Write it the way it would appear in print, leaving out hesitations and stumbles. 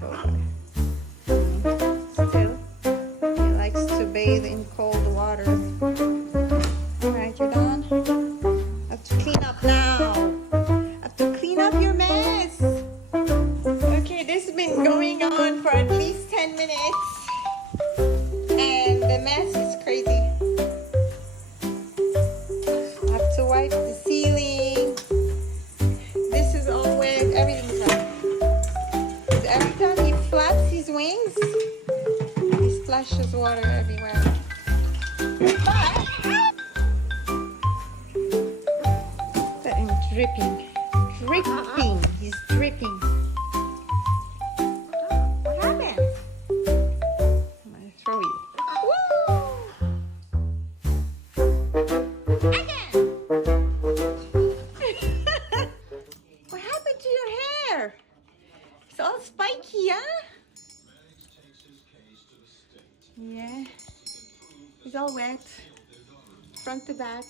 wet over there. Still, he likes to bathe in cold water. Alright, you're done? Have to clean up now. Have to clean up your mess. Okay, this has been going on for at least 10 minutes. And the mess is crazy. I have to wipe the ceiling. This is all wet. Everything's wet. Because every time he flaps his wings, he splashes water everywhere. Look at him dripping. Dripping. He's dripping. What happened? I'm going to throw you. What happened to your hair? It's all spiky, huh? Yeah. It's all wet. Front to back.